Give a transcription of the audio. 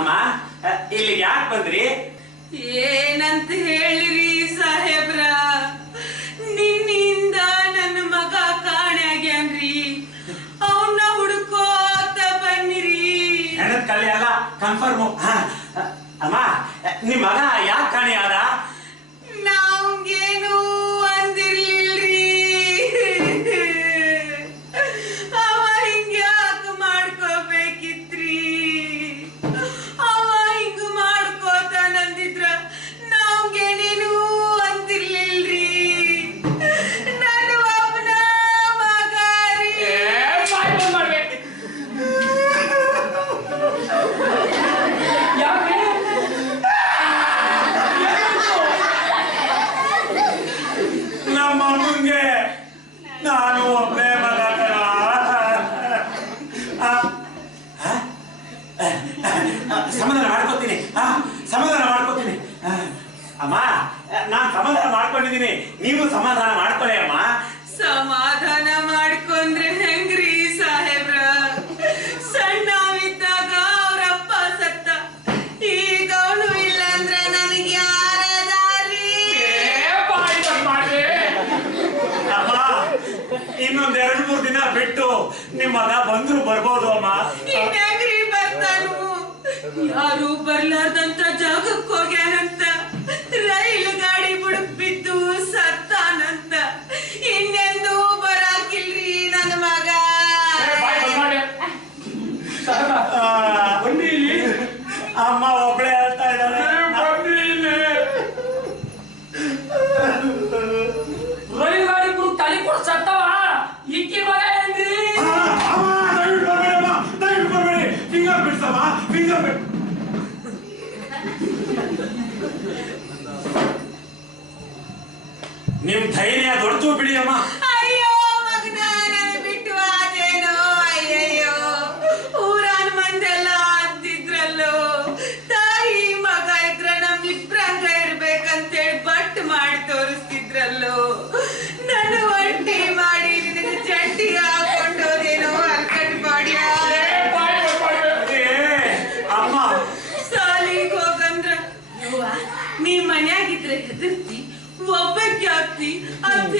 ಅಮ್ಮ ಇಲ್ಲಿಗೆ ಯಾಕೆ ಬಂದ್ರಿ? ಏನಂತ ಹೇಳಿರಿ ಸಾಹೇಬ್ರ, ನಿನ್ನಿಂದ ನನ್ನ ಮಗ ಕಾಣೆ ಆಗ್ಯಾನ್ರಿ. ಅವನ್ನ ಹುಡುಕೋ ಅಂತ ಬನ್ನಿರಿ. ಹೆಣದ ಕಳ್ಳಿ ಅಲ್ಲ, ಕನ್ಫರ್ಮ್. ಅಮ್ಮ ನಿಮ್ ಮಗ ಯಾಕೆ ಕಾಣೆ ಆದ? ನಾವ್ಗೇನು ಅಂದಿರ್ಲಿಲ್ರಿ. ಅವ ಹಿಂಗ್ಯಾಕ ಮಾಡ್ಕೋಬೇಕಿತ್ರಿ? ಅವ ಹಿಂಗ ಮಾಡ್ಕೋತಾನಂದಿದ್ರ ನಾವ್ಗೇನೇನು ಅಂದಿರ್ಲಿಲ್ರಿ. ನನ್ನ ಒಬ್ಬನ ಮಗ ರೀ. ನಮ್ಮ ಅಮ್ಮಂಗೆ ನಾನು ಒಬ್ಬನೇ ಮಗ. ಸಮಾಧಾನ ಮಾಡ್ಕೋತೀನಿ, ಸಮಾಧಾನ ಮಾಡ್ಕೋತೀನಿ. ಅಮ್ಮ ನಾನ್ ಸಮಾಧಾನ ಮಾಡ್ಕೊಂಡಿದ್ದೀನಿ, ನೀವು ಸಮಾಧಾನ ಮಾಡ್ಕೊಳ್ಳಿ ಅಮ್ಮ. ಸಮಾಧಾನ ಮಾಡ್ಕೊಂಡ್ರೆ ಹೆಂಗ್ರಿ ಸಾಹೇಬ್ರ? ಸಣ್ಣವಿದ್ದಾಗ ಅವ್ರಪ್ಪ ಸತ್ತ, ಈಗ ಅವನು ಇಲ್ಲ ಅಂದ್ರ ನನಗೆ ಯಾರದಾರಿ? ಅಮ್ಮ ಇನ್ನೊಂದ್ 2-3 ದಿನ ಬಿಟ್ಟು ನಿಮ್ ಮಗ ಬಂದ್ರು ಬರ್ಬೋದು ಅಮ್ಮ. ಹೆಂಗ್ರಿ ಬರ್ತಾನು? ಯಾರು ಬರ್ಲಾರ್ದಂತ ಜಾಗಕ್ಕೆ ಹೋಗ್ಯಾನಂತ, ರೈಲು ಗಾಡಿ ಬುಡಕ್ ಬಿದ್ದು ಸತ್ತಾನಂತ. ಇನ್ನೆಂದೂ ಬರಾಕಿಲ್ರಿ ನನ್ನ ಮಗ. ಅಮ್ಮ ಒಬ್ಳೆ ಹೇಳ್ತಾ ಇದ್ದಾಳೆ. ರೈಲು ಗಾಡಿ ಬಿಡು ತಲೆ ಕೊಡ್ ಸತ್ತವ ಇಕ್ಕಿ ಮಗ ಏನ್ರಿ? ಫಿಂಗರ್ ಬಿಡ್ಸಮ್ಮ, ಫಿಂಗರ್ ಬಿಡ್. ನಿಮ್ ಧೈರ್ಯ ದೊಡ್ಡದು ಬಿಡಿ ಅಮ್ಮ. ಅಯ್ಯೋ ಮಗನ ನನ್ನ ಬಿಟ್ಟು ಅದೇನೋ. ಅಯ್ಯಯ್ಯೋ, ಊರನ್ ಮಂದೆಲ್ಲ ಅಂತಿದ್ರಲ್ಲೋ, ತಾಯಿ ಮಗ ಇದ್ರ ನಮ್ಮಿಬ್ರಂಗ ಇರ್ಬೇಕಂತೇಳಿ ಬಟ್ ಮಾಡಿ ತೋರಿಸ್ತಿದ್ರಲ್ಲೋ. ನನ್ನ ಒಂಟಿ ಮಾಡಿ ನಿನಗೆ ಚಟ್ಟಿ ಹಾಕೊಂಡೋದೇನೋ ಅರ್ಕಟ್ ಮಾಡ್ಯ. ಅಮ್ಮ ಸಾಲಿಗೆ ಹೋಗಂದ್ರ ನೀ ಮನ್ಯಾಗಿದ್ರೆ ಹೆದರ್ತಿ, ಒಬ್ಬಕ್ಕೆ ಆಗ್ತಿ ಅಂತ